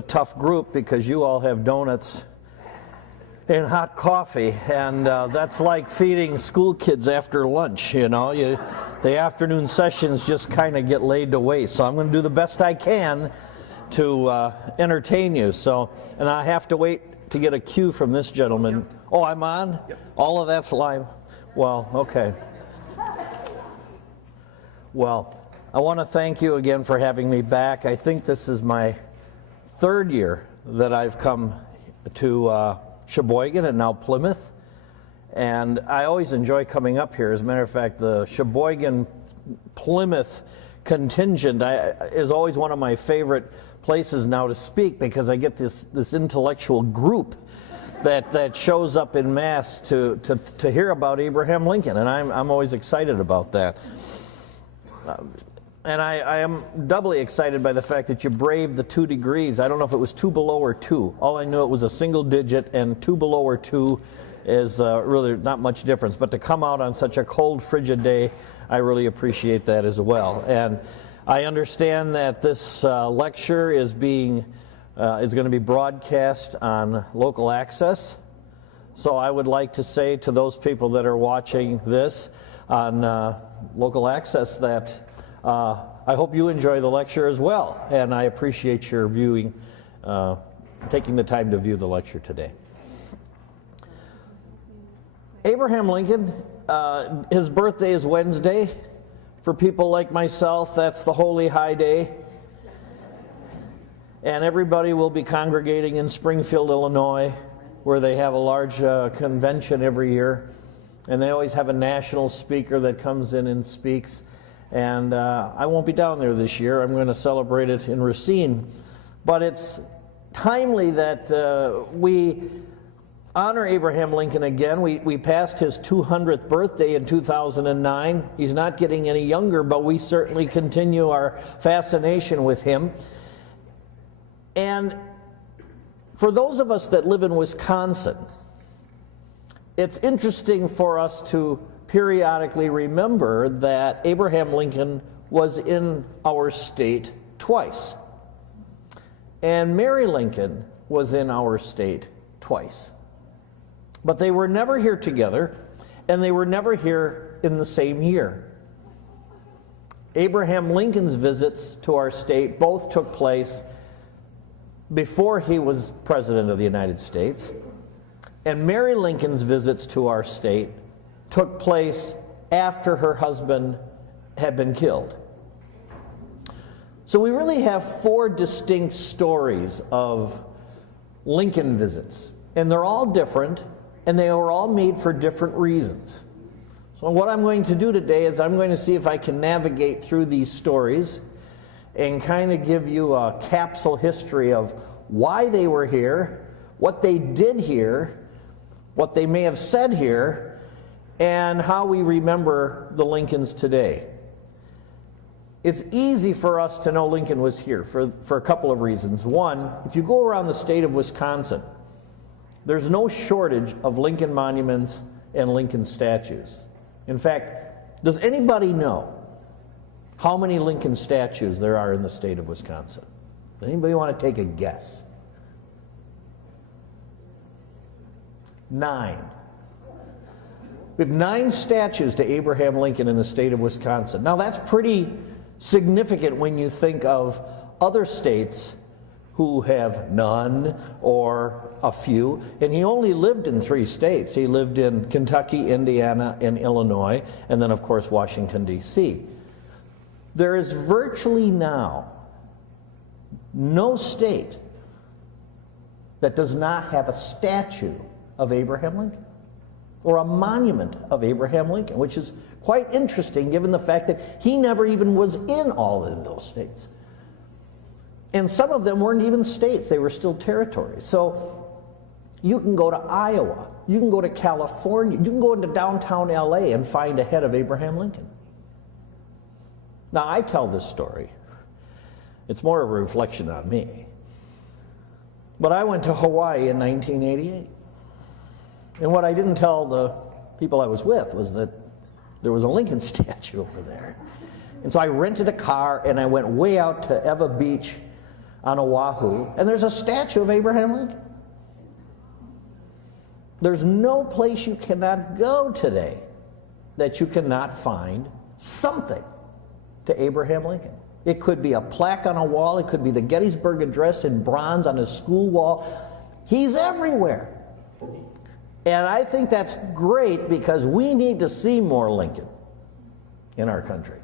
a tough group because you all have donuts and hot coffee, and that's like feeding school kids after lunch, you know. The afternoon sessions just kind of get laid to waste. So I'm going to do the best I can to entertain you. So, and I have to wait to get a cue from this gentleman. Yep. Oh, I'm on? Yep. All of that's live? Well, okay. Well, I want to thank you again for having me back. I think this is my third year that I've come to Sheboygan and now Plymouth, and I always enjoy coming up here. As a matter of fact, the Sheboygan Plymouth contingent is always one of my favorite places now to speak, because I get this intellectual group that shows up in mass to hear about Abraham Lincoln, and I'm always excited about that. And I am doubly excited by the fact that you braved the 2 degrees. I don't know if it was 2 below or 2. All I knew it was a single digit, and 2 below or 2 is really not much difference. But to come out on such a cold, frigid day, I really appreciate that as well. And I understand that this lecture is going to be broadcast on local access. So I would like to say to those people that are watching this on local access that I hope you enjoy the lecture as well, and I appreciate your viewing, taking the time to view the lecture today. Abraham Lincoln, his birthday is Wednesday. For people like myself, that's the holy high day. And everybody will be congregating in Springfield, Illinois, where they have a large convention every year. And they always have a national speaker that comes in and speaks. And I won't be down there this year. I'm going to celebrate it in Racine. But it's timely that we honor Abraham Lincoln again. We passed his 200th birthday in 2009. He's not getting any younger, but we certainly continue our fascination with him. And for those of us that live in Wisconsin, it's interesting for us to periodically remember that Abraham Lincoln was in our state twice. And Mary Lincoln was in our state twice. But they were never here together, and they were never here in the same year. Abraham Lincoln's visits to our state both took place before he was President of the United States, and Mary Lincoln's visits to our state took place after her husband had been killed. So we really have 4 distinct stories of Lincoln visits, and they're all different, and they were all made for different reasons. So what I'm going to do today is I'm going to see if I can navigate through these stories and kind of give you a capsule history of why they were here, what they did here, what they may have said here, and how we remember the Lincolns today. It's easy for us to know Lincoln was here for a couple of reasons. One, if you go around the state of Wisconsin, there's no shortage of Lincoln monuments and Lincoln statues. In fact, does anybody know how many Lincoln statues there are in the state of Wisconsin? Does anybody want to take a guess? 9. We have 9 statues to Abraham Lincoln in the state of Wisconsin. Now that's pretty significant when you think of other states who have none or a few. And he only lived in 3 states. He lived in Kentucky, Indiana, and Illinois, and then of course Washington, D.C. There is virtually now no state that does not have a statue of Abraham Lincoln or a monument of Abraham Lincoln, which is quite interesting given the fact that he never even was in all of those states. And some of them weren't even states, they were still territories. So you can go to Iowa, you can go to California, you can go into downtown LA and find a head of Abraham Lincoln. Now I tell this story, it's more of a reflection on me. But I went to Hawaii in 1988. And what I didn't tell the people I was with was that there was a Lincoln statue over there. And so I rented a car and I went way out to Eva Beach, on Oahu, and there's a statue of Abraham Lincoln. There's no place you cannot go today that you cannot find something to Abraham Lincoln. It could be a plaque on a wall. It could be the Gettysburg Address in bronze on his school wall. He's everywhere. And I think that's great because we need to see more Lincoln in our country.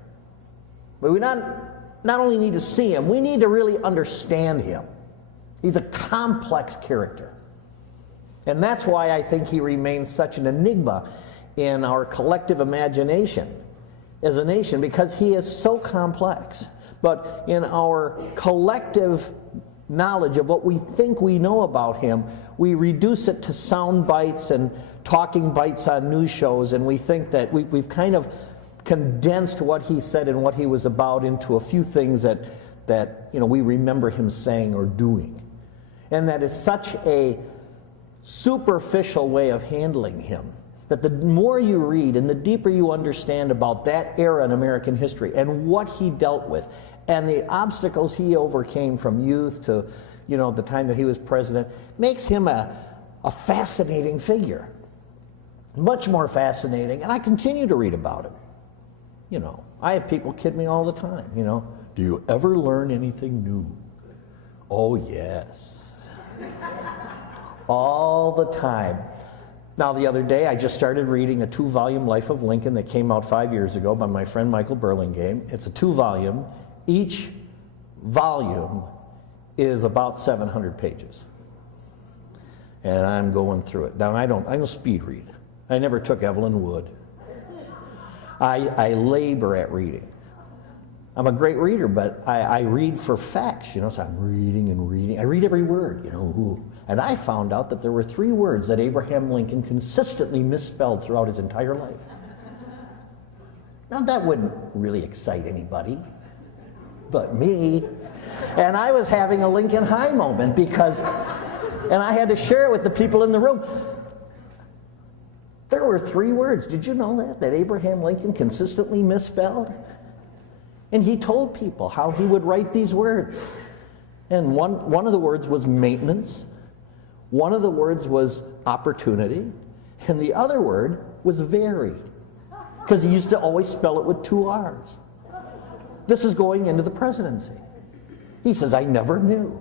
But we not only need to see him, we need to really understand him. He's a complex character. And that's why I think he remains such an enigma in our collective imagination as a nation, because he is so complex. But in our collective knowledge of what we think we know about him, we reduce it to sound bites and talking bites on news shows, and we think that we've kind of condensed what he said and what he was about into a few things that we remember him saying or doing. And that is such a superficial way of handling him that the more you read and the deeper you understand about that era in American history and what he dealt with and the obstacles he overcame from youth to the time that he was president, makes him a fascinating figure. Much more fascinating, and I continue to read about him. I have people kid me all the time, do you ever learn anything new? Oh, yes. All the time. Now, the other day, I just started reading a 2-volume Life of Lincoln that came out 5 years ago by my friend Michael Burlingame. It's a 2-volume. Each volume is about 700 pages. And I'm going through it. Now, I don't speed read. I never took Evelyn Wood. I labor at reading. I'm a great reader, but I read for facts, so I'm reading and reading. I read every word, And I found out that there were 3 words that Abraham Lincoln consistently misspelled throughout his entire life. Now, that wouldn't really excite anybody but me. And I was having a Lincoln high moment and I had to share it with the people in the room. There were 3 words. Did you know that Abraham Lincoln consistently misspelled? And he told people how he would write these words. And one of the words was maintenance. One of the words was opportunity. And the other word was very. Because he used to always spell it with 2 R's. This is going into the presidency. He says, I never knew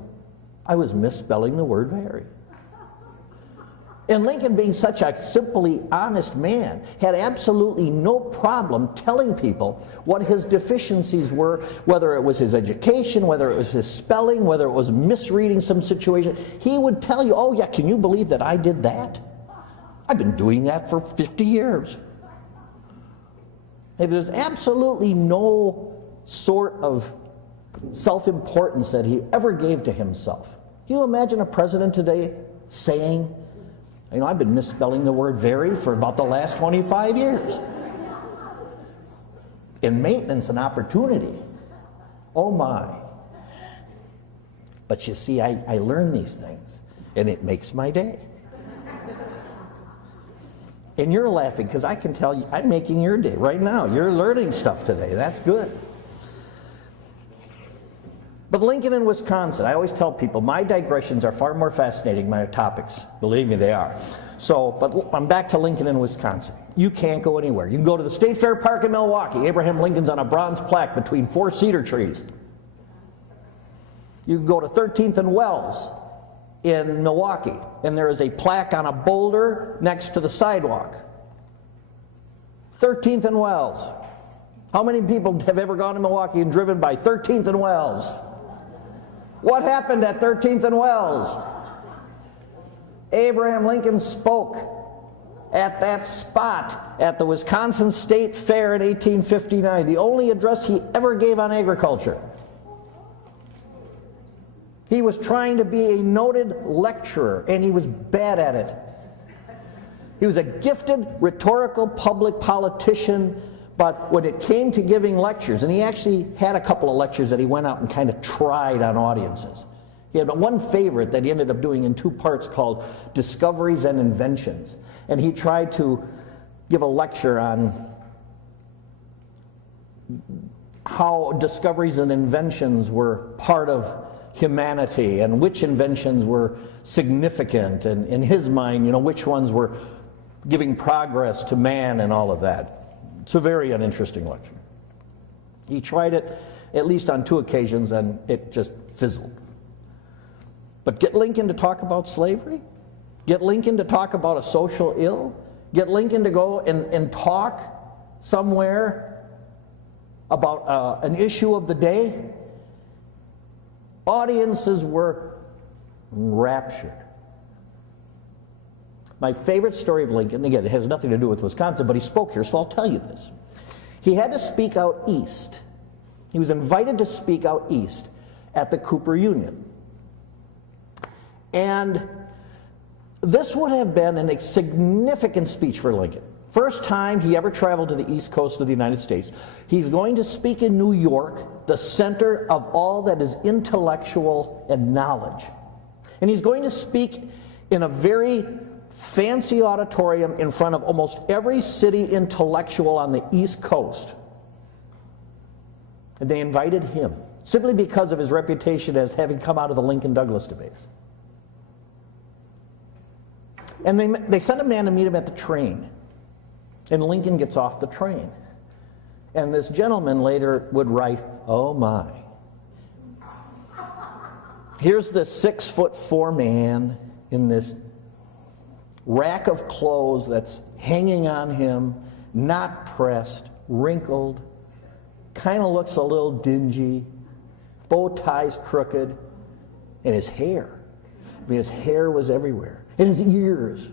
I was misspelling the word very. And Lincoln, being such a simply honest man, had absolutely no problem telling people what his deficiencies were, whether it was his education, whether it was his spelling, whether it was misreading some situation. He would tell you, oh yeah, can you believe that I did that? I've been doing that for 50 years. And there's absolutely no sort of self-importance that he ever gave to himself. Do you imagine a president today saying, I've been misspelling the word very for about the last 25 years. In maintenance and opportunity, oh my. But you see, I learn these things, and it makes my day. And you're laughing, because I can tell you, I'm making your day right now. You're learning stuff today. That's good. But Lincoln in Wisconsin, I always tell people, my digressions are far more fascinating than my topics. Believe me, they are. But I'm back to Lincoln in Wisconsin. You can't go anywhere. You can go to the State Fair Park in Milwaukee. Abraham Lincoln's on a bronze plaque between 4 cedar trees. You can go to 13th and Wells in Milwaukee, and there is a plaque on a boulder next to the sidewalk. 13th and Wells. How many people have ever gone to Milwaukee and driven by 13th and Wells? What happened at 13th and Wells? Abraham Lincoln spoke at that spot at the Wisconsin State Fair in 1859, the only address he ever gave on agriculture. He was trying to be a noted lecturer, and he was bad at it. He was a gifted, rhetorical public politician, but when it came to giving lectures, and he actually had a couple of lectures that he went out and kind of tried on audiences. He had one favorite that he ended up doing in 2 parts called Discoveries and Inventions. And he tried to give a lecture on how discoveries and inventions were part of humanity and which inventions were significant, and in his mind, which ones were giving progress to man and all of that. It's a very uninteresting lecture. He tried it at least on 2 occasions, and it just fizzled. But get Lincoln to talk about slavery? Get Lincoln to talk about a social ill? Get Lincoln to go and talk somewhere about an issue of the day? Audiences were enraptured. My favorite story of Lincoln, again, it has nothing to do with Wisconsin, but he spoke here, so I'll tell you this. He had to speak out east. He was invited to speak out east at the Cooper Union. And this would have been a significant speech for Lincoln. First time he ever traveled to the east coast of the United States. He's going to speak in New York, the center of all that is intellectual and knowledge. And he's going to speak in a very fancy auditorium in front of almost every city intellectual on the East Coast. And they invited him simply because of his reputation as having come out of the Lincoln-Douglas debates. And they sent a man to meet him at the train. And Lincoln gets off the train. And this gentleman later would write, "Oh my. Here's this 6'4" man in this rack of clothes that's hanging on him, not pressed, wrinkled, kind of looks a little dingy, bow ties crooked, and his hair. I mean, his hair was everywhere. And his ears,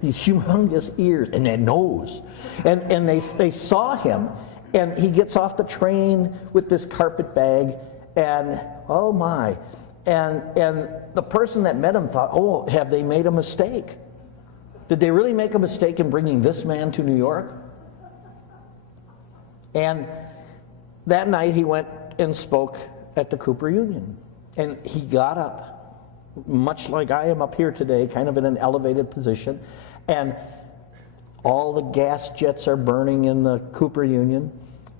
these humongous ears, and that nose. And they saw him, and he gets off the train with this carpet bag, and oh my. And the person that met him thought, oh, have they made a mistake? Did they really make a mistake in bringing this man to New York? And that night he went and spoke at the Cooper Union. And he got up, much like I am up here today, kind of in an elevated position. And all the gas jets are burning in the Cooper Union.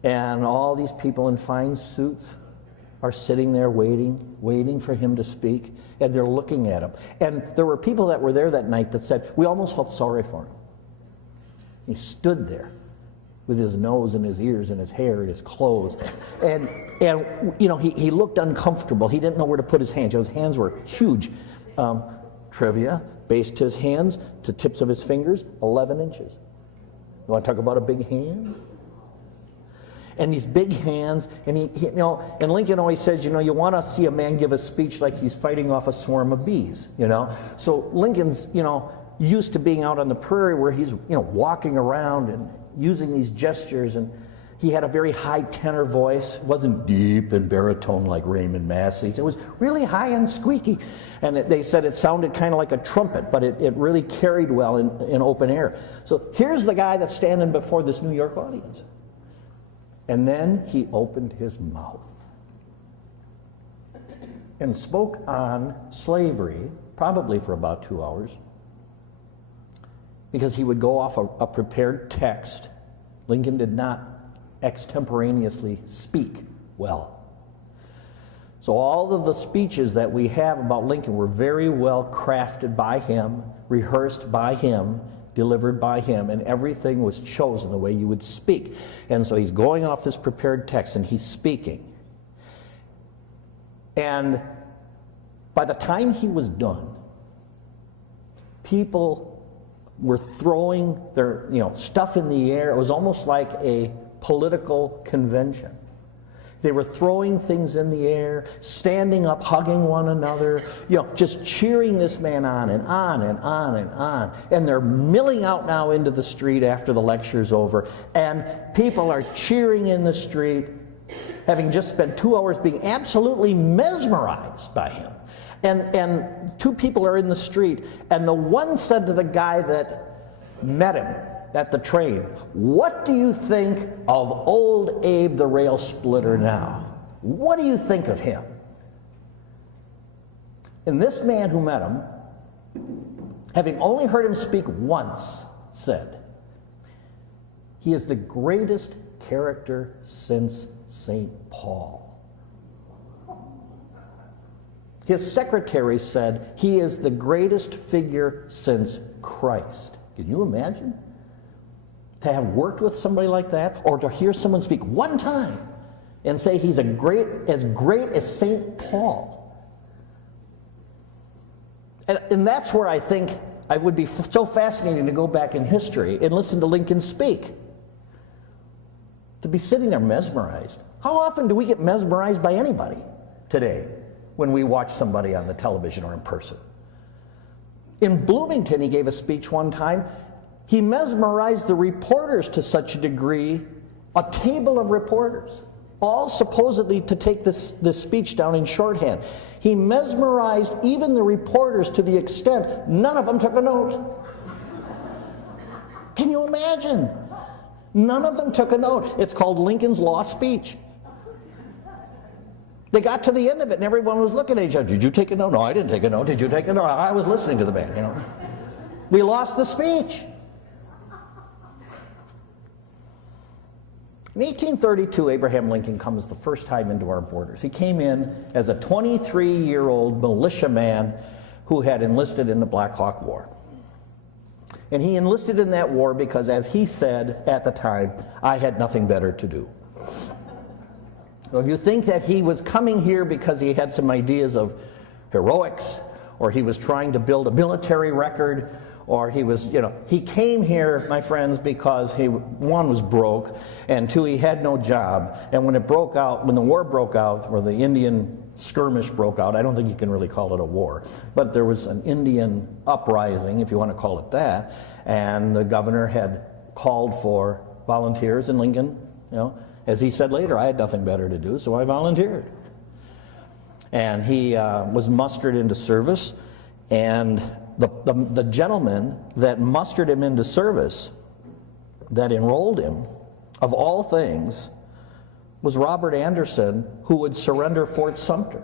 And all these people in fine suits are sitting there waiting for him to speak. And they're looking at him. And there were people that were there that night that said, we almost felt sorry for him. He stood there with his nose and his ears and his hair and his clothes. And he looked uncomfortable. He didn't know where to put his hands. His hands were huge. Trivia, base to his hands, to tips of his fingers, 11 inches. You want to talk about a big hand? And these big hands, and and Lincoln always says, you want to see a man give a speech like he's fighting off a swarm of bees, So Lincoln's, used to being out on the prairie where he's, walking around and using these gestures, and he had a very high tenor voice. It wasn't deep and baritone like Raymond Massey's. It was really high and squeaky. And they said it sounded kind of like a trumpet, but it really carried well in open air. So here's the guy that's standing before this New York audience. And then he opened his mouth and spoke on slavery, probably for about 2 hours, because he would go off a prepared text. Lincoln did not extemporaneously speak well. So all of the speeches that we have about Lincoln were very well crafted by him, rehearsed by him, delivered by him, and everything was chosen the way you would speak. And so he's going off this prepared text, and he's speaking. And by the time he was done, people were throwing their stuff in the air. It was almost like a political convention. They were throwing things in the air, standing up, hugging one another, just cheering this man on and on and on and on. And they're milling out now into the street after the lecture's over. And people are cheering in the street, having just spent 2 hours being absolutely mesmerized by him. And 2 people are in the street, and the one said to the guy that met him at the train, "What do you think of old Abe the rail splitter now? What do you think of him?" And this man who met him, having only heard him speak once, said, "He is the greatest character since St. Paul." His secretary said he is the greatest figure since Christ. Can you imagine? To have worked with somebody like that, or to hear someone speak one time and say he's as great as St. Paul. And that's where I think it would be so fascinating to go back in history and listen to Lincoln speak. To be sitting there mesmerized. How often do we get mesmerized by anybody today when we watch somebody on the television or in person? In Bloomington, he gave a speech one time. He mesmerized the reporters to such a degree, a table of reporters, all supposedly to take this speech down in shorthand. He mesmerized even the reporters to the extent none of them took a note. Can you imagine? None of them took a note. It's called Lincoln's Lost Speech. They got to the end of it and everyone was looking at each other. Did you take a note? No, I didn't take a note. Did you take a note? I was listening to the man, you know. We lost the speech. In 1832, Abraham Lincoln comes the first time into our borders. He came in as a 23-year-old militiaman who had enlisted in the Black Hawk War. And he enlisted in that war because, as he said at the time, I had nothing better to do. So if you think that he was coming here because he had some ideas of heroics, or he was trying to build a military record, or he was, he came here, my friends, because he, one, was broke, and two, he had no job. And when it broke out, when the war broke out, or the Indian skirmish broke out, I don't think you can really call it a war, but there was an Indian uprising, if you want to call it that, and the governor had called for volunteers, and Lincoln, as he said later, I had nothing better to do, so I volunteered. And he was mustered into service, and the gentleman that mustered him into service, that enrolled him, of all things, was Robert Anderson, who would surrender Fort Sumter.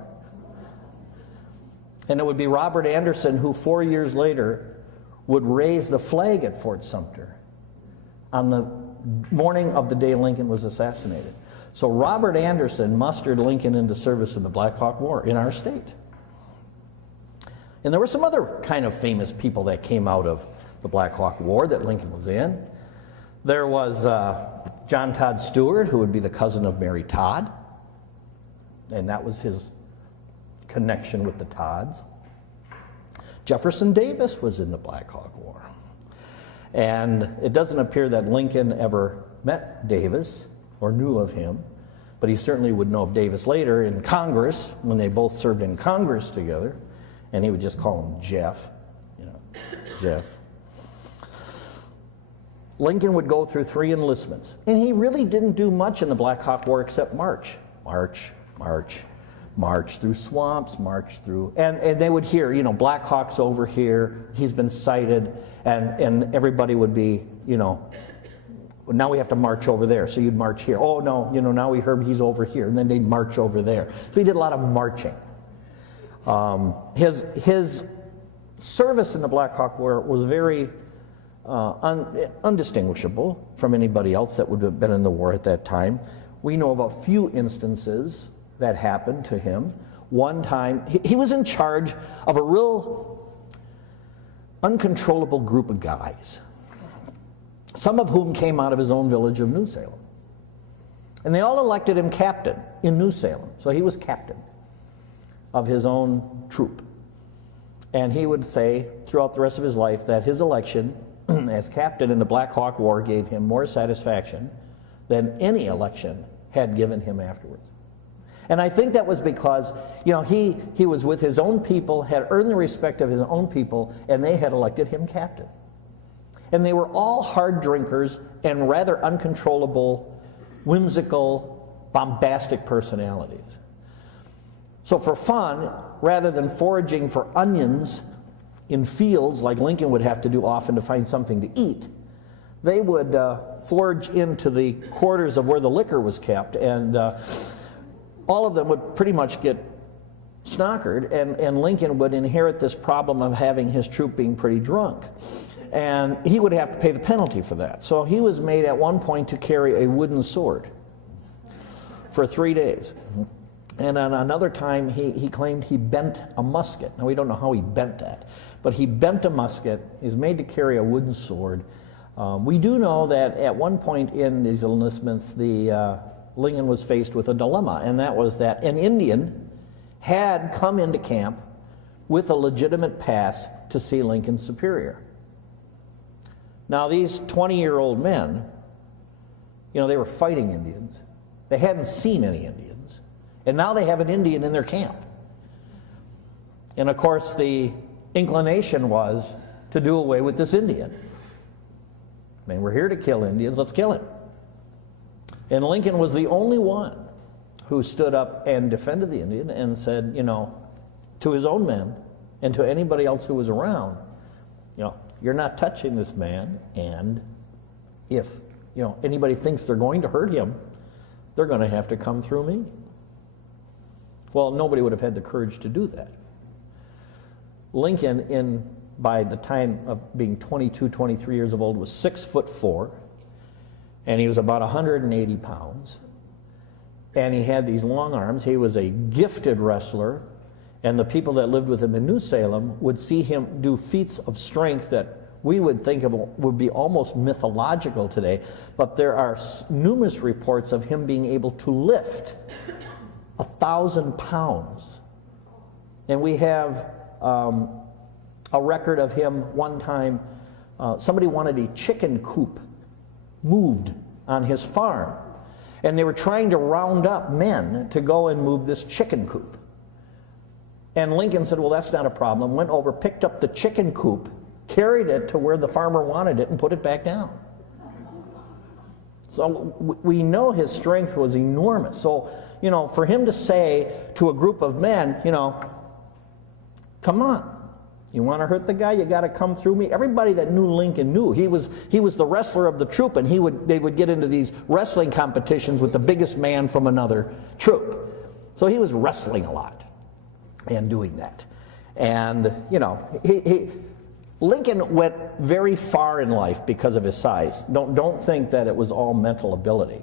And it would be Robert Anderson who 4 years later would raise the flag at Fort Sumter on the morning of the day Lincoln was assassinated. So Robert Anderson mustered Lincoln into service in the Black Hawk War in our state. And there were some other kind of famous people that came out of the Black Hawk War that Lincoln was in. There was John Todd Stewart, who would be the cousin of Mary Todd, and that was his connection with the Todds. Jefferson Davis was in the Black Hawk War. And it doesn't appear that Lincoln ever met Davis or knew of him, but he certainly would know of Davis later in Congress, when they both served in Congress together, and he would just call him Jeff, Jeff. Lincoln would go through 3 enlistments, and he really didn't do much in the Black Hawk War except march through swamps, march through, and they would hear, Black Hawk's over here, he's been sighted, and everybody would be, now we have to march over there, so you'd march here. Oh no, now we heard he's over here, and then they'd march over there. So he did a lot of marching. His service in the Black Hawk War was very undistinguishable from anybody else that would have been in the war at that time. We know of a few instances that happened to him. One time, he was in charge of a real uncontrollable group of guys, some of whom came out of his own village of New Salem. And they all elected him captain in New Salem, so he was captain of his own troop. And he would say throughout the rest of his life that his election as captain in the Black Hawk War gave him more satisfaction than any election had given him afterwards. And I think that was because, he was with his own people, had earned the respect of his own people, and they had elected him captain. And they were all hard drinkers and rather uncontrollable, whimsical, bombastic personalities. So for fun, rather than foraging for onions in fields like Lincoln would have to do often to find something to eat, they would forage into the quarters of where the liquor was kept, and all of them would pretty much get snockered, and Lincoln would inherit this problem of having his troop being pretty drunk. And he would have to pay the penalty for that. So he was made at one point to carry a wooden sword for 3 days. And on another time, he claimed he bent a musket. Now, we don't know how he bent that, but he bent a musket. He's made to carry a wooden sword. We do know that at one point in these enlistments, Lincoln was faced with a dilemma, and that was that an Indian had come into camp with a legitimate pass to see Lincoln's superior. Now, these 20-year-old men, they were fighting Indians. They hadn't seen any Indians. And now they have an Indian in their camp. And of course, the inclination was to do away with this Indian. I mean, we're here to kill Indians, let's kill him. And Lincoln was the only one who stood up and defended the Indian and said, to his own men and to anybody else who was around, you're not touching this man, and if anybody thinks they're going to hurt him, they're going to have to come through me. Well, nobody would have had the courage to do that. Lincoln, by the time of being 22, 23 years old, was 6'4", and he was about 180 pounds, and he had these long arms. He was a gifted wrestler, and the people that lived with him in New Salem would see him do feats of strength that we would think of would be almost mythological today, but there are numerous reports of him being able to lift 1,000 pounds. And we have a record of him one time, somebody wanted a chicken coop moved on his farm, and they were trying to round up men to go and move this chicken coop. And Lincoln said, well, that's not a problem. Went over, picked up the chicken coop, carried it to where the farmer wanted it, and put it back down. So we know his strength was enormous. So, for him to say to a group of men, come on, you want to hurt the guy, you got to come through me. Everybody that knew Lincoln knew he was the wrestler of the troop, and they would get into these wrestling competitions with the biggest man from another troop. So he was wrestling a lot and doing that. And, Lincoln went very far in life because of his size. Don't think that it was all mental ability.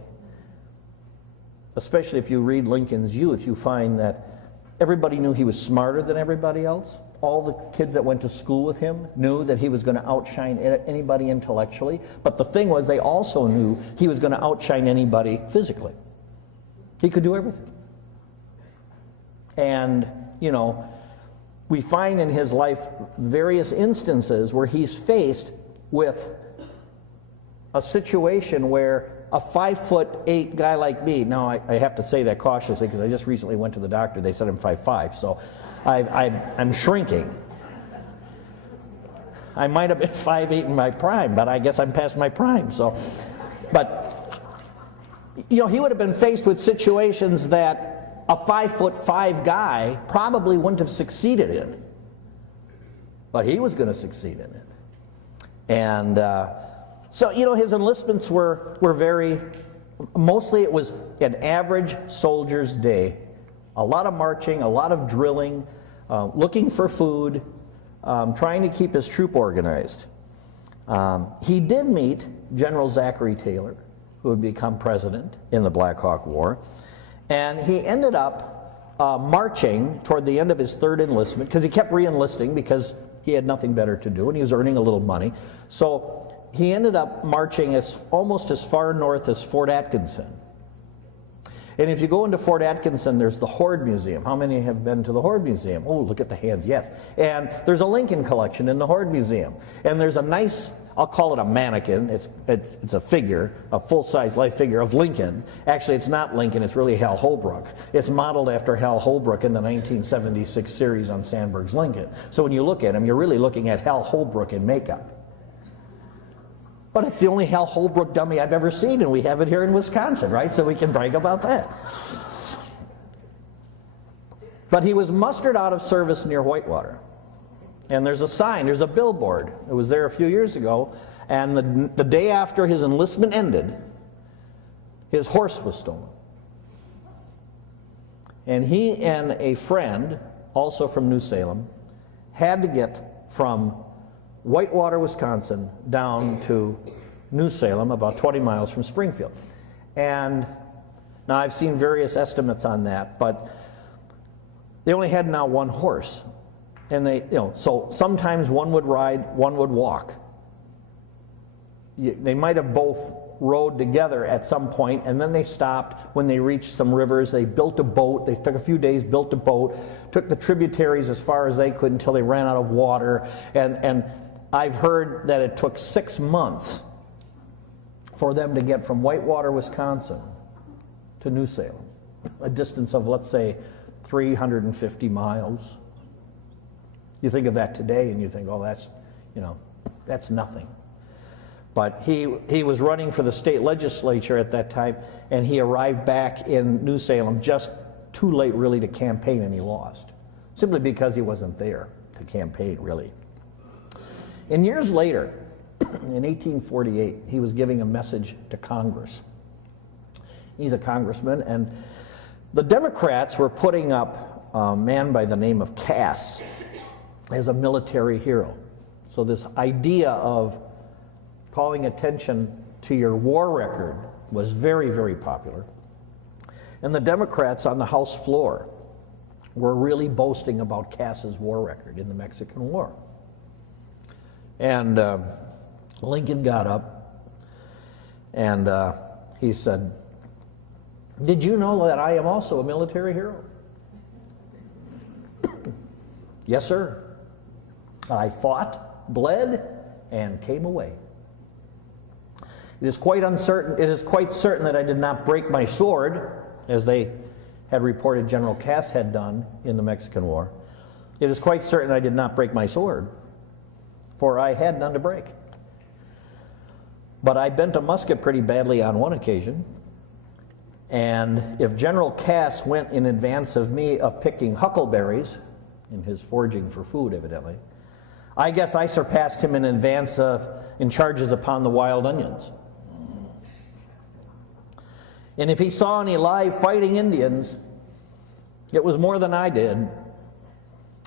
Especially if you read Lincoln's youth, you find that everybody knew he was smarter than everybody else. All the kids that went to school with him knew that he was going to outshine anybody intellectually. But the thing was, they also knew he was going to outshine anybody physically. He could do everything. And, we find in his life various instances where he's faced with a situation where a 5'8" guy like me, now I have to say that cautiously because I just recently went to the doctor, they said I'm 5'5", so I'm shrinking. I might have been 5'8" in my prime, but I guess I'm past my prime, but he would have been faced with situations that a 5'5" guy probably wouldn't have succeeded in. But he was going to succeed in it. And so, his enlistments were very, mostly it was an average soldier's day. A lot of marching, a lot of drilling, looking for food, trying to keep his troop organized. He did meet General Zachary Taylor, who would become president in the Black Hawk War. And he ended up marching toward the end of his third enlistment, because he kept re-enlisting because he had nothing better to do and he was earning a little money. So he ended up marching almost as far north as Fort Atkinson. And if you go into Fort Atkinson, there's the Horde Museum. How many have been to the Horde Museum? Oh, look at the hands, yes. And there's a Lincoln collection in the Horde Museum. And there's a nice, I'll call it a mannequin. It's a figure, a full-size life figure of Lincoln. Actually, it's not Lincoln, it's really Hal Holbrook. It's modeled after Hal Holbrook in the 1976 series on Sandberg's Lincoln. So when you look at him, you're really looking at Hal Holbrook in makeup. But it's the only Hal Holbrook dummy I've ever seen, and we have it here in Wisconsin, right? So we can brag about that. But he was mustered out of service near Whitewater. And there's a sign, there's a billboard. It was there a few years ago, and the day after his enlistment ended, his horse was stolen. And he and a friend, also from New Salem, had to get from Whitewater, Wisconsin, down to New Salem, about 20 miles from Springfield. And now I've seen various estimates on that, but They only had now one horse. And so sometimes one would ride, one would walk. They might have both rode together at some point, and then they stopped when they reached some rivers. They built a boat. They took a few days, built a boat, took the tributaries as far as they could until they ran out of water. And I've heard that it took 6 months for them to get from Whitewater, Wisconsin to New Salem, a distance of, let's say, 350 miles. You think of that today and you think, oh, that's nothing. But he was running for the state legislature at that time, and he arrived back in New Salem just too late really to campaign, and he lost. Simply because he wasn't there to campaign, really. And years later, in 1848, he was giving a message to Congress. He's a congressman, and the Democrats were putting up a man by the name of Cass as a military hero. So this idea of calling attention to your war record was very, very popular. And the Democrats on the House floor were really boasting about Cass's war record in the Mexican War. And Lincoln got up and he said, "Did you know that I am also a military hero?" "Yes, sir. I fought, bled, and came away. It is quite certain that I did not break my sword," as they had reported General Cass had done in the Mexican War. "It is quite certain I did not break my sword, for I had none to break. But I bent a musket pretty badly on one occasion, and if General Cass went in advance of me of picking huckleberries," in his foraging for food evidently, "I guess I surpassed him in advance in charges upon the wild onions. And if he saw any live fighting Indians, it was more than I did.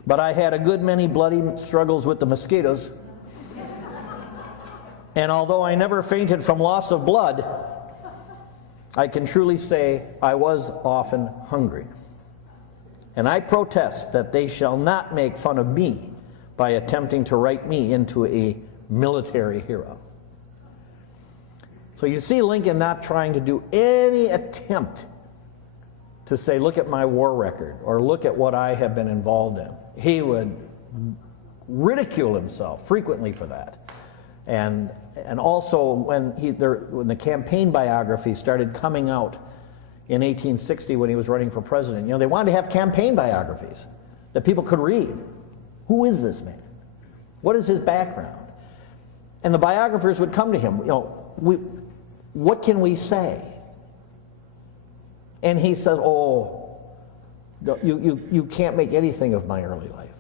But I had a good many bloody struggles with the mosquitoes. And although I never fainted from loss of blood, I can truly say I was often hungry. And I protest that they shall not make fun of me by attempting to write me into a military hero." So you see Lincoln not trying to do any attempt to say, look at my war record, or look at what I have been involved in. He would ridicule himself frequently for that. And also when the campaign biography started coming out in 1860 when he was running for president, they wanted to have campaign biographies that people could read. Who is this man? What is his background? And the biographers would come to him, what can we say? And he says, "Oh, you can't make anything of my early life."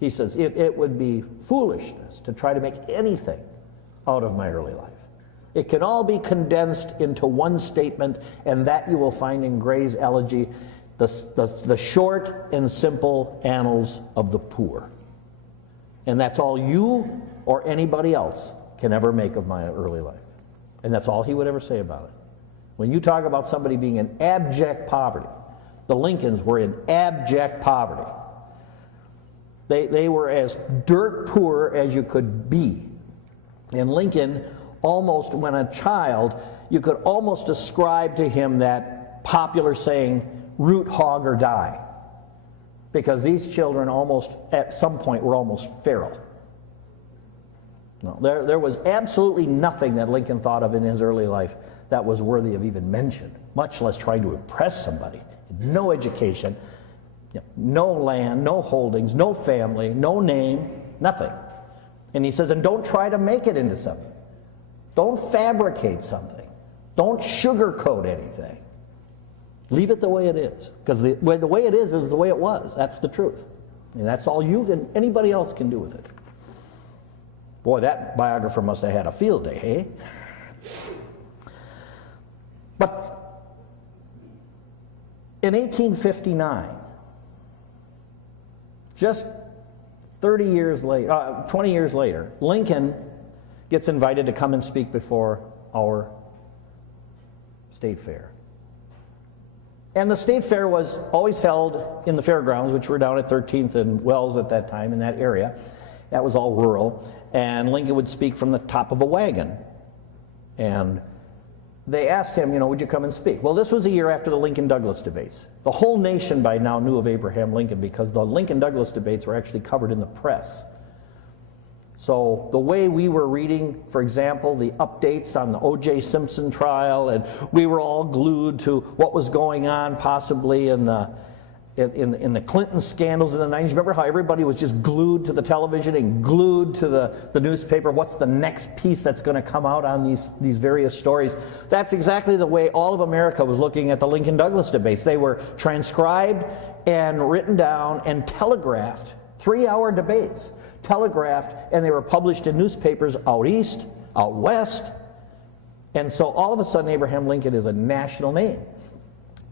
He says, it would be foolishness to try to make anything out of my early life. It can all be condensed into one statement, and that you will find in Gray's elegy, the short and simple annals of the poor. And that's all you or anybody else can ever make of my early life. And that's all he would ever say about it. When you talk about somebody being in abject poverty, the Lincolns were in abject poverty. They were as dirt poor as you could be. And Lincoln, almost when a child, you could almost ascribe to him that popular saying, "root, hog, or die." Because these children almost, at some point, were almost feral. No, there was absolutely nothing that Lincoln thought of in his early life that was worthy of even mention, much less trying to impress somebody. No education, no land, no holdings, no family, no name, nothing. And he says, and don't try to make it into something. Don't fabricate something. Don't sugarcoat anything. Leave it the way it is. Because the way it is the way it was. That's the truth. And that's all anybody else can do with it. Boy, that biographer must have had a field day, hey? But in 1859, just 20 years later, Lincoln gets invited to come and speak before our state fair. And the state fair was always held in the fairgrounds, which were down at 13th and Wells at that time, in that area. That was all rural. And Lincoln would speak from the top of a wagon. And they asked him, would you come and speak? Well, this was a year after the Lincoln-Douglas debates. The whole nation by now knew of Abraham Lincoln because the Lincoln-Douglas debates were actually covered in the press. So the way we were reading, for example, the updates on the O.J. Simpson trial, and we were all glued to what was going on possibly in the Clinton scandals in the 90s. Remember how everybody was just glued to the television and glued to the newspaper? What's the next piece that's going to come out on these various stories? That's exactly the way all of America was looking at the Lincoln-Douglas debates. They were transcribed and written down and telegraphed, 3-hour debates, telegraphed, and they were published in newspapers out east, out west. And so all of a sudden Abraham Lincoln is a national name.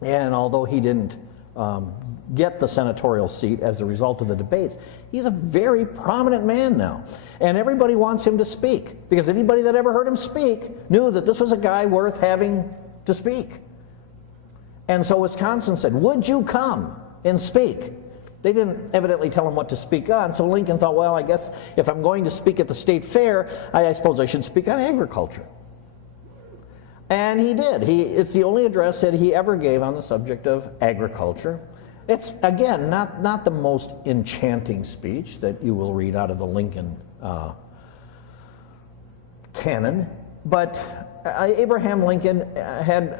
And although he didn't get the senatorial seat as a result of the debates, he's a very prominent man now. And everybody wants him to speak, because anybody that ever heard him speak knew that this was a guy worth having to speak. And so Wisconsin said, would you come and speak? They didn't evidently tell him what to speak on, so Lincoln thought, well, I guess if I'm going to speak at the state fair, I suppose I should speak on agriculture. And he did. It's the only address that he ever gave on the subject of agriculture. It's, again, not the most enchanting speech that you will read out of the Lincoln canon, but Abraham Lincoln had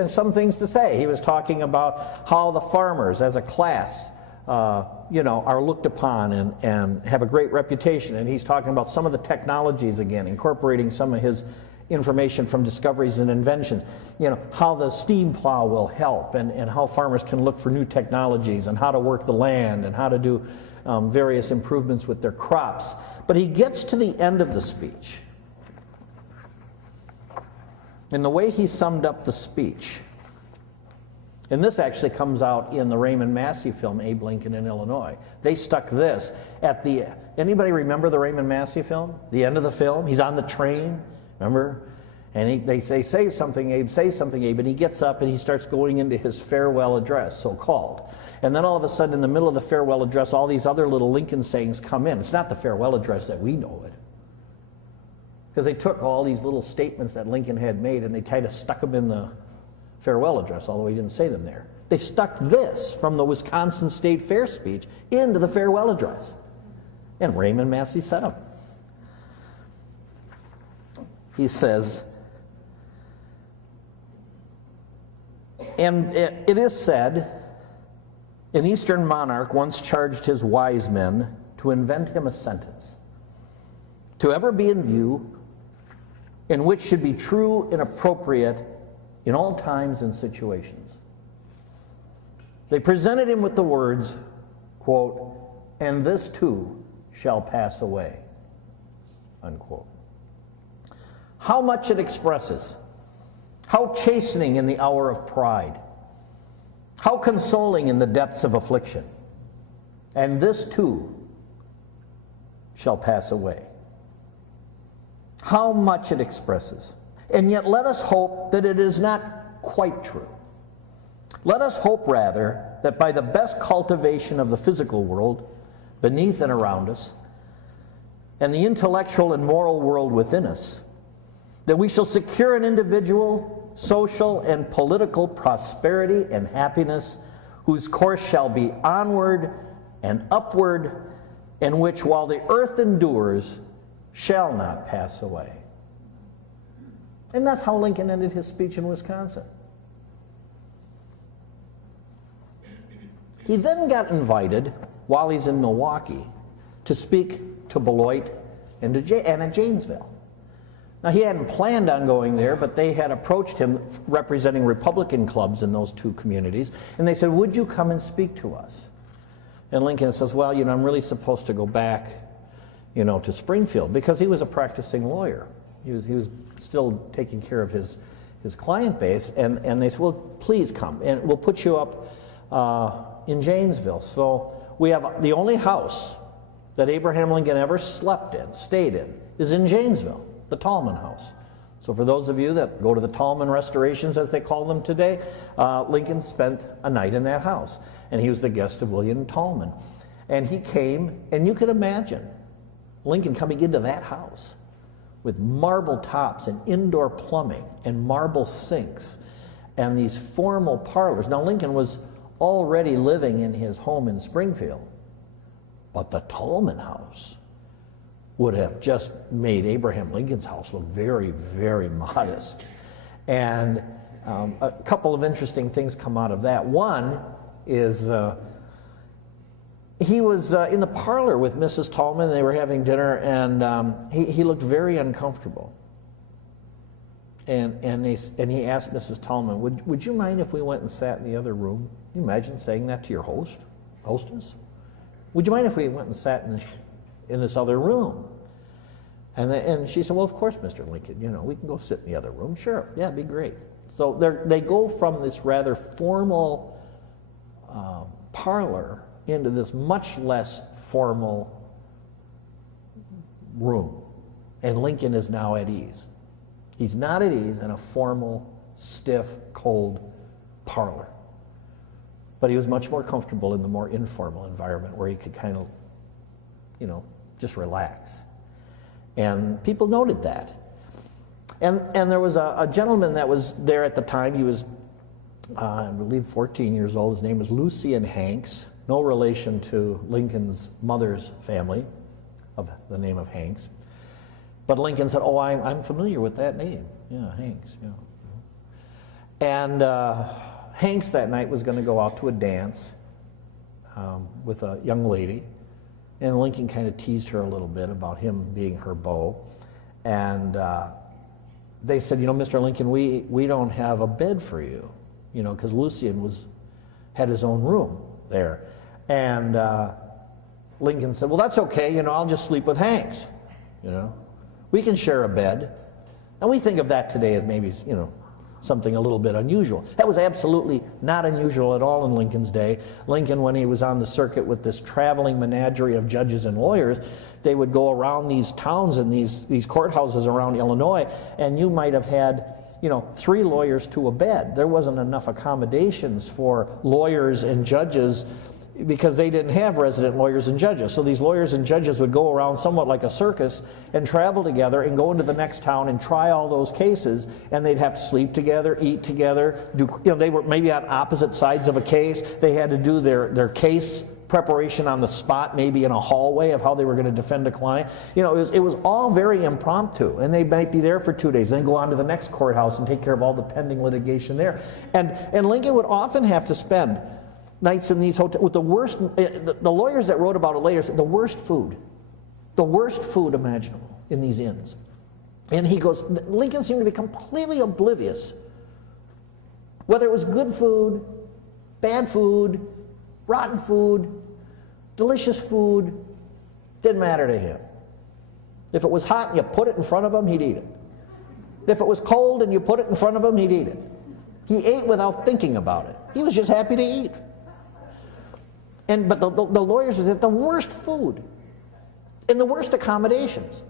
some things to say. He was talking about how the farmers as a class are looked upon and have a great reputation, and he's talking about some of the technologies again, incorporating some of his information from discoveries and inventions, how the steam plow will help, and how farmers can look for new technologies, and how to work the land, and how to do various improvements with their crops. But he gets to the end of the speech, and the way he summed up the speech, and this actually comes out in the Raymond Massey film, Abe Lincoln in Illinois. They stuck this at the, anybody remember the Raymond Massey film? The end of the film, he's on the train, remember? And they say something, Abe, say something, Abe, and he gets up and he starts going into his farewell address, so-called. And then all of a sudden, in the middle of the farewell address, all these other little Lincoln sayings come in. It's not the farewell address that we know it. Because they took all these little statements that Lincoln had made and they kind of stuck them in the farewell address, although he didn't say them there. They stuck this from the Wisconsin State Fair speech into the farewell address. And Raymond Massey said them. He says, and it is said, an Eastern monarch once charged his wise men to invent him a sentence, to ever be in view, in which should be true and appropriate in all times and situations. They presented him with the words, quote, and this too shall pass away, unquote. How much it expresses, how chastening in the hour of pride, how consoling in the depths of affliction, and this too shall pass away. How much it expresses. And yet let us hope that it is not quite true. Let us hope rather that by the best cultivation of the physical world, beneath and around us, and the intellectual and moral world within us, that we shall secure an individual, social, and political prosperity and happiness whose course shall be onward and upward, and which, while the earth endures, shall not pass away. And that's how Lincoln ended his speech in Wisconsin. He then got invited, while he's in Milwaukee, to speak to Beloit and at Janesville. Now, he hadn't planned on going there, but they had approached him representing Republican clubs in those two communities, and they said, would you come and speak to us? And Lincoln says, well, I'm really supposed to go back, to Springfield, because he was a practicing lawyer. He was still taking care of his client base, and they said, well, please come, and we'll put you up in Janesville. So we have the only house that Abraham Lincoln ever stayed in, is in Janesville, the Tallman House. So for those of you that go to the Tallman restorations, as they call them today, Lincoln spent a night in that house. And he was the guest of William Tallman. And he came, and you could imagine Lincoln coming into that house with marble tops and indoor plumbing and marble sinks and these formal parlors. Now Lincoln was already living in his home in Springfield, but the Tallman house would have just made Abraham Lincoln's house look very, very modest. And a couple of interesting things come out of that. One is he was in the parlor with Mrs. Tallman. They were having dinner, and he looked very uncomfortable. And he asked Mrs. Tallman, would you mind if we went and sat in the other room? Can you imagine saying that to your hostess? Would you mind if we went and sat in this other room? And she said, well, of course, Mr. Lincoln, we can go sit in the other room. Sure, yeah, it'd be great. So they go from this rather formal parlor into this much less formal room. And Lincoln is now at ease. He's not at ease in a formal, stiff, cold parlor. But he was much more comfortable in the more informal environment where he could kind of, just relax. And people noted that. And there was a gentleman that was there at the time. He was, I believe, 14 years old. His name was Lucian Hanks, no relation to Lincoln's mother's family of the name of Hanks. But Lincoln said, oh, I'm familiar with that name. Yeah, Hanks, yeah. And Hanks that night was going to go out to a dance with a young lady. And Lincoln kind of teased her a little bit about him being her beau. And they said, Mr. Lincoln, we don't have a bed for you, because Lucian had his own room there. And Lincoln said, well, that's okay, I'll just sleep with Hanks, We can share a bed. And we think of that today as maybe, something a little bit unusual. That was absolutely not unusual at all in Lincoln's day. Lincoln, when he was on the circuit with this traveling menagerie of judges and lawyers, they would go around these towns and these courthouses around Illinois, and you might have had 3 lawyers to a bed. There wasn't enough accommodations for lawyers and judges because they didn't have resident lawyers and judges. So these lawyers and judges would go around somewhat like a circus and travel together and go into the next town and try all those cases, and they'd have to sleep together, eat together, they were maybe on opposite sides of a case. They had to do their case preparation on the spot, maybe in a hallway of how they were going to defend a client. It was all very impromptu, and they might be there for 2 days, then go on to the next courthouse and take care of all the pending litigation there. And Lincoln would often have to spend nights in these hotels with the worst, the lawyers that wrote about it later said the worst food imaginable in these inns. And he goes, Lincoln seemed to be completely oblivious whether it was good food, bad food, rotten food, delicious food, didn't matter to him. If it was hot and you put it in front of him, he'd eat it. If it was cold and you put it in front of him, he'd eat it. He ate without thinking about it. He was just happy to eat. But the lawyers would get the worst food and the worst accommodations.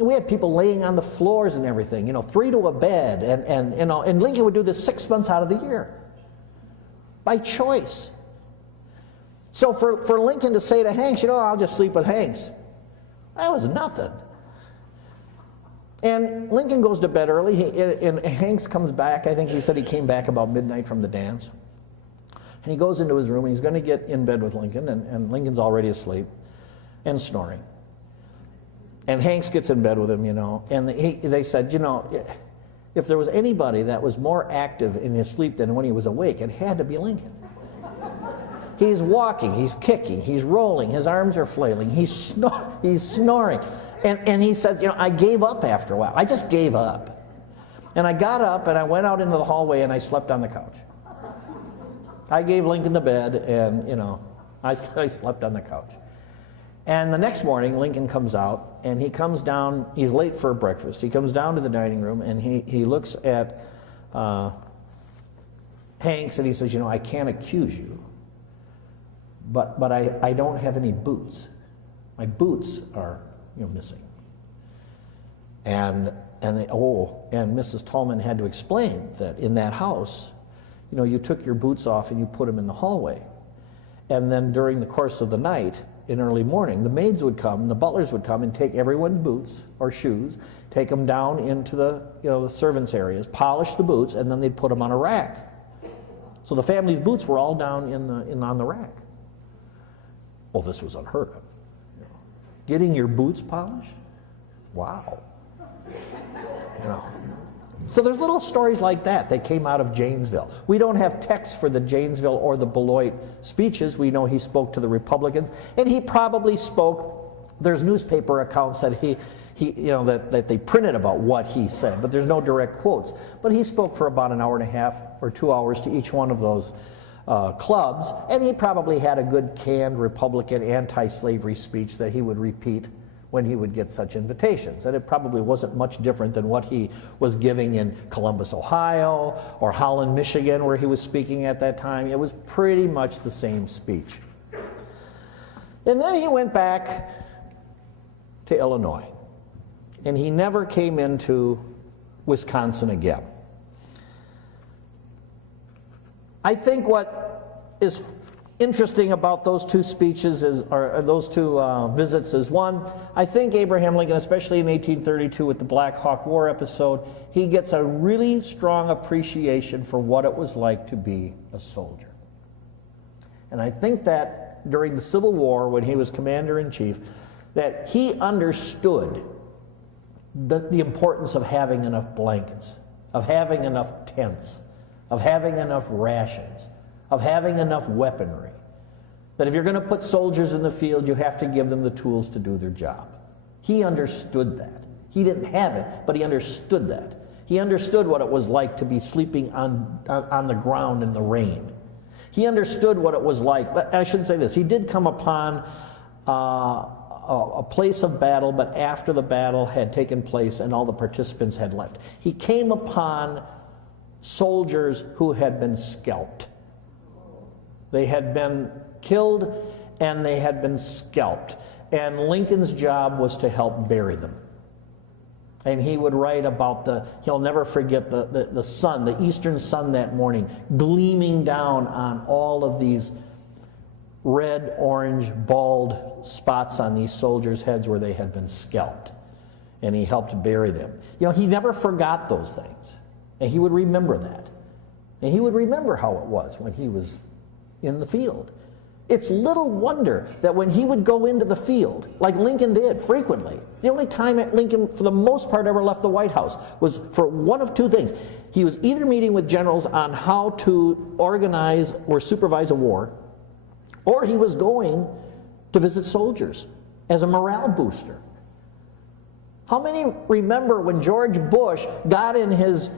And we had people laying on the floors and everything, 3 to a bed. And Lincoln would do this 6 months out of the year by choice. So for Lincoln to say to Hanks, I'll just sleep with Hanks, that was nothing. And Lincoln goes to bed early, and Hanks comes back. I think he said he came back about midnight from the dance. And he goes into his room, and he's going to get in bed with Lincoln, and Lincoln's already asleep and snoring. And Hanks gets in bed with him, and they said, if there was anybody that was more active in his sleep than when he was awake, it had to be Lincoln. He's walking, he's kicking, he's rolling, his arms are flailing, he's snoring. And he said, I gave up after a while. I just gave up. And I got up and I went out into the hallway and I slept on the couch. I gave Lincoln the bed and, I slept on the couch. And the next morning, Lincoln comes out and he comes down, he's late for breakfast. He comes down to the dining room and he looks at Hanks and he says, I can't accuse you, but I don't have any boots. My boots are missing. And and Mrs. Tallman had to explain that in that house, you took your boots off and you put them in the hallway. And then during the course of the night, in early morning, the maids would come, the butlers would come and take everyone's boots or shoes, take them down into the servants' areas, polish the boots, and then they'd put them on a rack. So the family's boots were all down on the rack. Well, this was unheard of. Getting your boots polished? Wow. So there's little stories like that came out of Janesville. We don't have text for the Janesville or the Beloit speeches. We know he spoke to the Republicans, and he probably spoke. There's newspaper accounts that that they printed about what he said, but there's no direct quotes. But he spoke for about an hour and a half or 2 hours to each one of those clubs, and he probably had a good canned Republican anti-slavery speech that he would repeat when he would get such invitations. And it probably wasn't much different than what he was giving in Columbus, Ohio, or Holland, Michigan, where he was speaking at that time. It was pretty much the same speech. And then he went back to Illinois, and he never came into Wisconsin again. I think what is interesting about those two speeches or those two visits is, one, I think Abraham Lincoln, especially in 1832 with the Black Hawk War episode, he gets a really strong appreciation for what it was like to be a soldier. And I think that during the Civil War, when he was commander-in-chief, that he understood the importance of having enough blankets, of having enough tents, of having enough rations, of having enough weaponry. That if you're going to put soldiers in the field, you have to give them the tools to do their job. He understood that. He didn't have it, but he understood that. He understood what it was like to be sleeping on the ground in the rain. He understood what it was like. But I shouldn't say this. He did come upon a place of battle, but after the battle had taken place and all the participants had left. He came upon soldiers who had been scalped. They had been killed and they had been scalped. And Lincoln's job was to help bury them. And he would write about he'll never forget the sun, the eastern sun that morning, gleaming down on all of these red, orange, bald spots on these soldiers' heads where they had been scalped. And he helped bury them. He never forgot those things. And he would remember that. And he would remember how it was when he was in the field. It's little wonder that when he would go into the field, like Lincoln did frequently, the only time Lincoln, for the most part, ever left the White House was for one of two things. He was either meeting with generals on how to organize or supervise a war, or he was going to visit soldiers as a morale booster. How many remember when George Bush got in his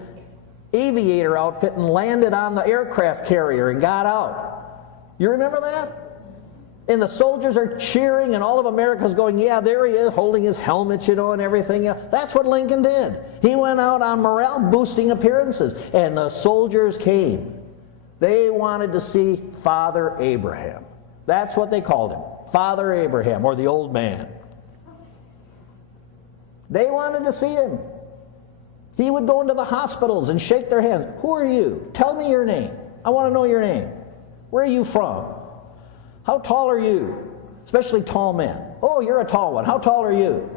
aviator outfit and landed on the aircraft carrier and got out? You remember that? And the soldiers are cheering and all of America's going, yeah, there he is, holding his helmet, and everything. That's what Lincoln did. He went out on morale-boosting appearances, and the soldiers came. They wanted to see Father Abraham. That's what they called him, Father Abraham, or the old man. They wanted to see him. He would go into the hospitals and shake their hands. Who are you? Tell me your name. I want to know your name. Where are you from? How tall are you? Especially tall men. Oh, you're a tall one. How tall are you?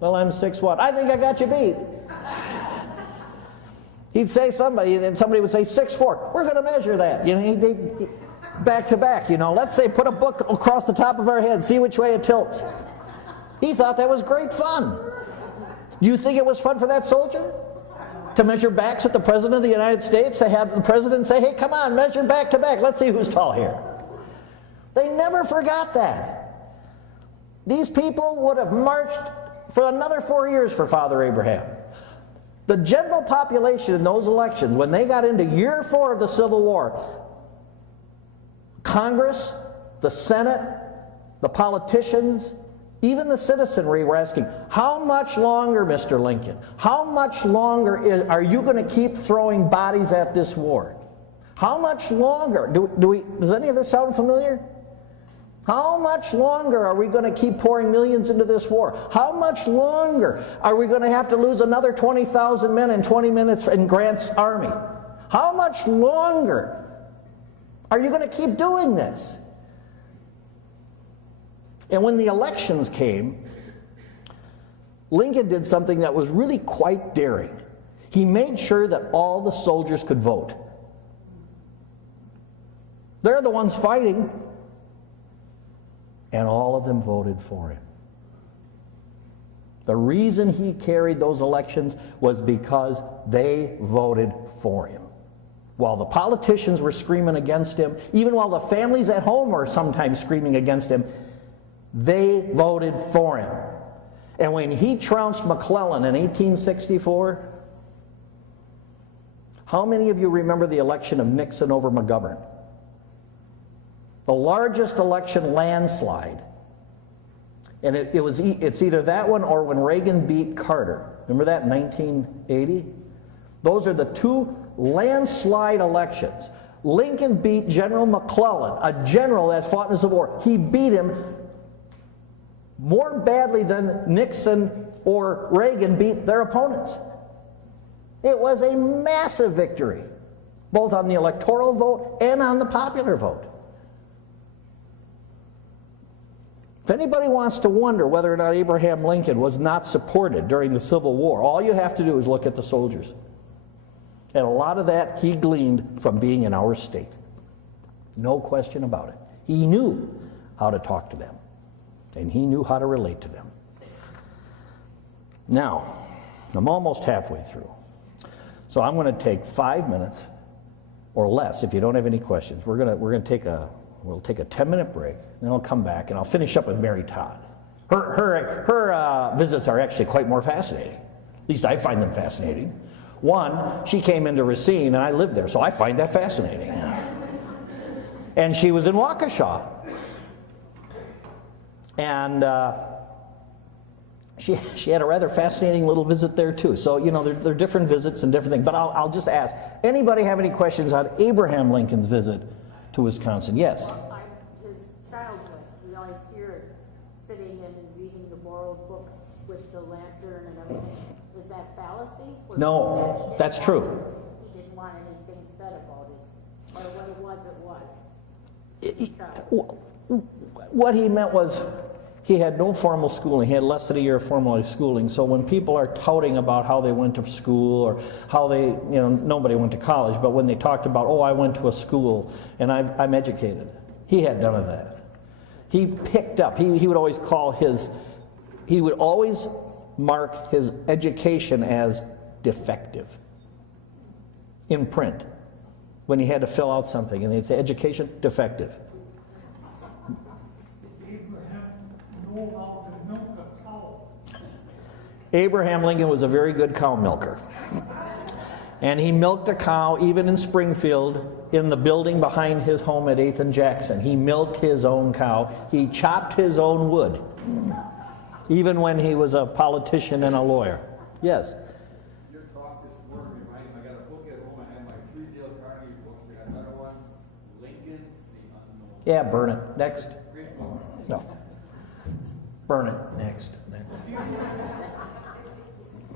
Well, I'm 6'1". I think I got you beat. He'd say somebody, and somebody would say 6'4". We're going to measure that. Back to back. Let's say put a book across the top of our head, see which way it tilts. He thought that was great fun. Do you think it was fun for that soldier to measure backs with the President of the United States, to have the President say, hey, come on, measure back to back. Let's see who's tall here. They never forgot that. These people would have marched for another 4 years for Father Abraham. The general population in those elections, when they got into year 4 of the Civil War, Congress, the Senate, the politicians, even the citizenry were asking, how much longer, Mr. Lincoln? How much longer are you going to keep throwing bodies at this war? How much longer? Does any of this sound familiar? How much longer are we going to keep pouring millions into this war? How much longer are we going to have to lose another 20,000 men in 20 minutes in Grant's army? How much longer are you going to keep doing this? And when the elections came, Lincoln did something that was really quite daring. He made sure that all the soldiers could vote. They're the ones fighting. And all of them voted for him. The reason he carried those elections was because they voted for him. While the politicians were screaming against him, even while the families at home were sometimes screaming against him, they voted for him. And when he trounced McClellan in 1864, how many of you remember the election of Nixon over McGovern? The largest election landslide. And it's either that one or when Reagan beat Carter. Remember that in 1980? Those are the two landslide elections. Lincoln beat General McClellan, a general that fought in the Civil War. He beat him more badly than Nixon or Reagan beat their opponents. It was a massive victory, both on the electoral vote and on the popular vote. If anybody wants to wonder whether or not Abraham Lincoln was not supported during the Civil War, all you have to do is look at the soldiers. And a lot of that he gleaned from being in our state. No question about it. He knew how to talk to them, and he knew how to relate to them. Now, I'm almost halfway through. So I'm going to take 5 minutes or less if you don't have any questions. We'll take a 10-minute break, then I'll come back and I'll finish up with Mary Todd. Her visits are actually quite more fascinating. At least I find them fascinating. One, she came into Racine and I lived there, so I find that fascinating. And she was in Waukesha. And she had a rather fascinating little visit there too. So, you know, there are different visits and different things. But I'll just ask, anybody have any questions on Abraham Lincoln's visit to Wisconsin? Yes? His childhood, we always hear it, sitting and reading the borrowed books with the lantern and everything. Is that fallacy? No, that's true. He didn't want anything said about it. Or what it was. What he meant was he had no formal schooling. He had less than a year of formal schooling. So when people are touting about how they went to school or how they, you know, nobody went to college, but when they talked about, oh, I went to a school and I'm educated, he had none of that. He picked up, he would always he would always mark his education as defective in print when he had to fill out something, and they'd say, education, defective. Abraham Lincoln was a very good cow milker. And he milked a cow even in Springfield in the building behind his home at 8th and Jackson. He milked his own cow. He chopped his own wood, even when he was a politician and a lawyer. Yes? Your talk this morning, I got a book at home. I have my 3 Dale Carnegie books. I got another one, Lincoln the Unknown. Yeah, burn it. Next. No. Burn it. Next.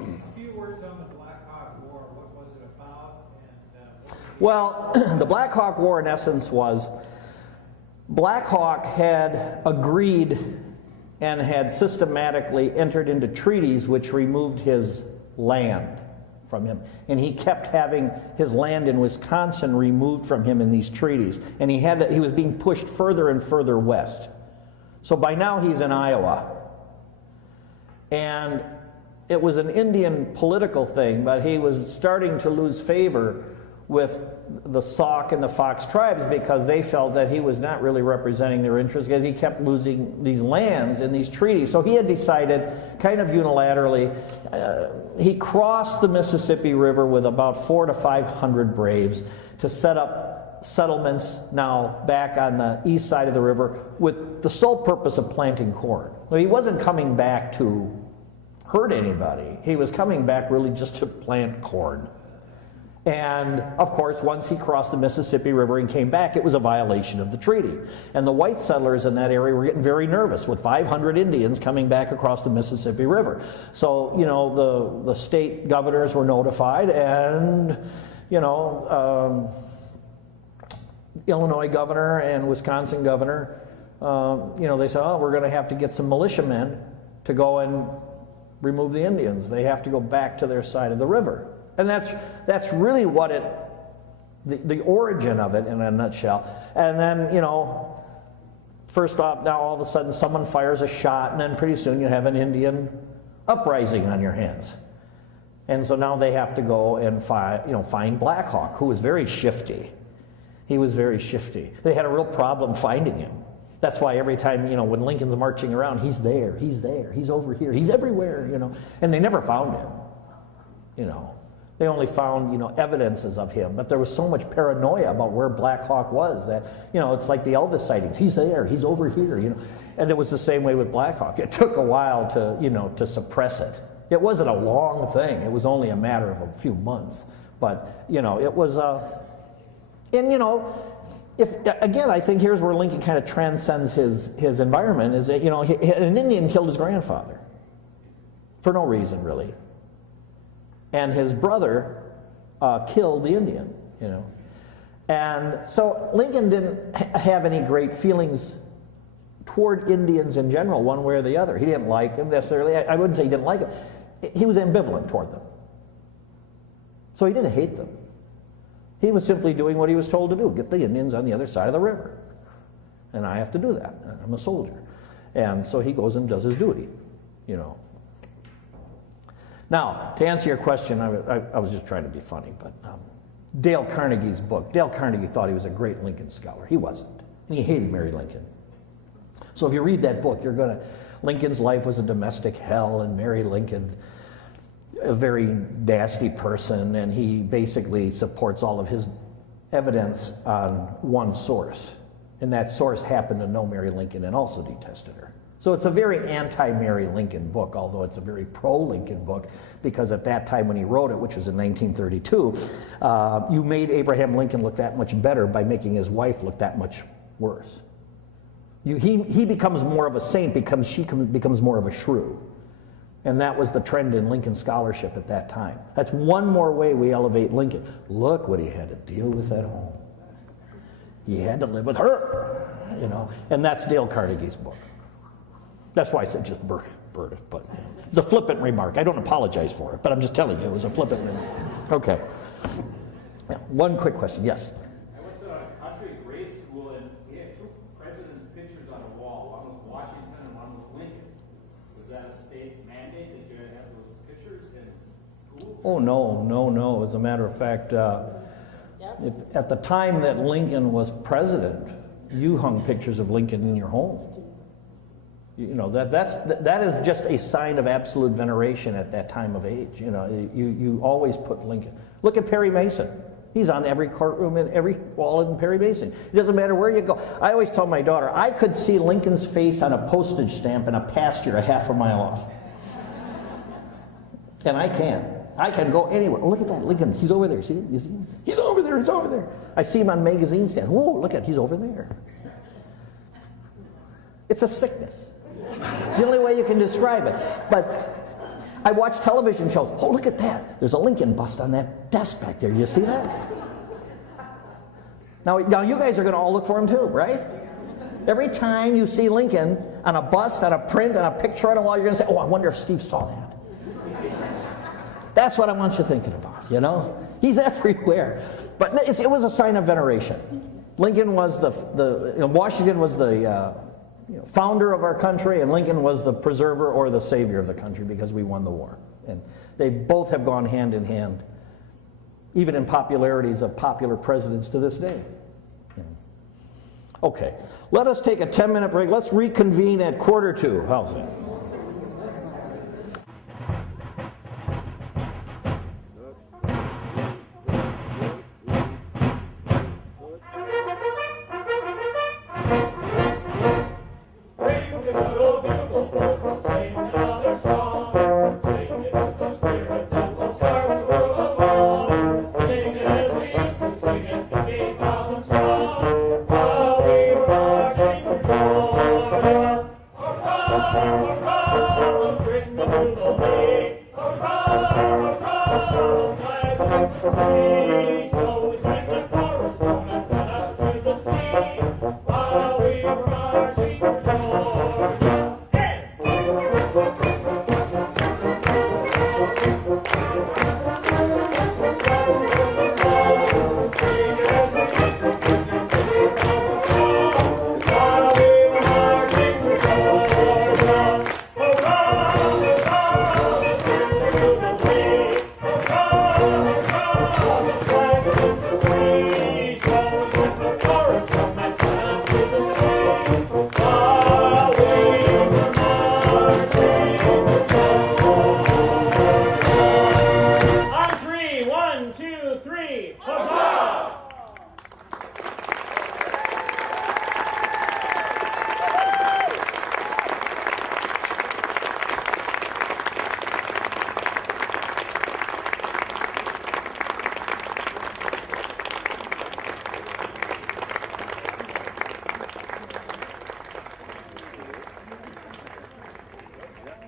A few words on the Black Hawk War. What was it about? Well, the Black Hawk War, in essence, was Black Hawk had agreed and had systematically entered into treaties which removed his land from him. And he kept having his land in Wisconsin removed from him in these treaties. And he was being pushed further and further west. So by now he's in Iowa. And it was an Indian political thing, but he was starting to lose favor with the Sauk and the Fox tribes because they felt that he was not really representing their interests because he kept losing these lands in these treaties. So he had decided, kind of unilaterally, he crossed the Mississippi River with about 400 to 500 braves to set up settlements now back on the east side of the river with the sole purpose of planting corn. Well, he wasn't coming back to hurt anybody. He was coming back really just to plant corn. And of course, once he crossed the Mississippi River and came back, it was a violation of the treaty. And the white settlers in that area were getting very nervous with 500 Indians coming back across the Mississippi River. So, the state governors were notified, and, Illinois governor and Wisconsin governor, they said, oh, we're going to have to get some militiamen to go and remove the Indians. They have to go back to their side of the river. And that's really what the origin of it in a nutshell. And then, first off, now all of a sudden someone fires a shot, and then pretty soon you have an Indian uprising on your hands. And so now they have to go and find Black Hawk, who was very shifty. He was very shifty. They had a real problem finding him. That's why every time, when Lincoln's marching around, he's there, he's over here, he's everywhere, And they never found him, They only found, evidences of him. But there was so much paranoia about where Black Hawk was that, it's like the Elvis sightings. He's there, he's over here, And it was the same way with Black Hawk. It took a while to suppress it. It wasn't a long thing. It was only a matter of a few months. But, it was, I think here's where Lincoln kind of transcends his environment, is that, an Indian killed his grandfather. For no reason, really. And his brother killed the Indian, And so Lincoln didn't have any great feelings toward Indians in general, one way or the other. He didn't like them necessarily. I wouldn't say he didn't like them. He was ambivalent toward them. So he didn't hate them. He was simply doing what he was told to do, get the Indians on the other side of the river. And I have to do that. I'm a soldier. And so he goes and does his duty, Now, to answer your question, I was just trying to be funny, but Dale Carnegie's book. Dale Carnegie thought he was a great Lincoln scholar. He wasn't. And he hated Mary Lincoln. So if you read that book, Lincoln's life was a domestic hell, and Mary Lincoln, a very nasty person, and he basically supports all of his evidence on one source. And that source happened to know Mary Lincoln and also detested her. So it's a very anti-Mary Lincoln book, although it's a very pro-Lincoln book, because at that time when he wrote it, which was in 1932, you made Abraham Lincoln look that much better by making his wife look that much worse. He becomes more of a saint because she becomes more of a shrew. And that was the trend in Lincoln scholarship at that time. That's one more way we elevate Lincoln. Look what he had to deal with at home. He had to live with her, And that's Dale Carnegie's book. That's why I said just burn it. But it's a flippant remark. I don't apologize for it, but I'm just telling you it was a flippant remark. Okay. One quick question. Yes? I went to a country grade school, and we had two presidents' pictures on a wall. One was Washington and one was Lincoln. Was that a state mandate that you had to have those pictures in school? Oh, no. As a matter of fact, at the time that Lincoln was president, you hung pictures of Lincoln in your home. That is just a sign of absolute veneration at that time of age. You always put Lincoln. Look at Perry Mason. He's on every courtroom and every wall in Perry Mason. It doesn't matter where you go. I always tell my daughter, I could see Lincoln's face on a postage stamp in a pasture a half a mile off. And I can. I can go anywhere. Oh, look at that, Lincoln. He's over there. See? You see him? He's over there. He's over there. I see him on magazine stand. Whoa, look at, he's over there. It's a sickness. It's the only way you can describe it. But I watch television shows. Oh, look at that. There's a Lincoln bust on that desk back there. You see that? Now you guys are going to all look for him too, right? Every time you see Lincoln on a bust, on a print, on a picture on a wall, you're going to say, oh, I wonder if Steve saw that. That's what I want you thinking about, He's everywhere. But it was a sign of veneration. Lincoln was Washington was the founder of our country, and Lincoln was the preserver or the savior of the country because we won the war. And they both have gone hand in hand, even in popularities of popular presidents to this day. Okay, let us take a 10-minute break. Let's reconvene at 1:45. How's that? Sing it in the spirit that will start the world along. Sing free. So we sang the chorus tune and went out to the sea while we were marching for Georgia. Hey! While we were marching for Georgia. Hurrah, hurrah, the Jubilee. Hurrah, hurrah, the flag is free. So we sang the chorus from that town to the sea while we were marching for Georgia. On three, 1, 2, 3, huzzah!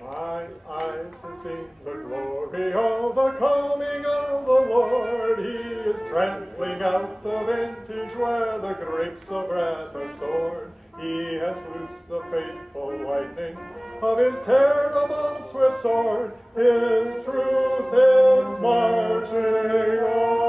My eyes have seen the glory of the coming of the Lord. He is trampling out the vintage where the grapes of wrath are stored. He has loosed the fateful lightning of his terrible swift sword. His truth is marching on.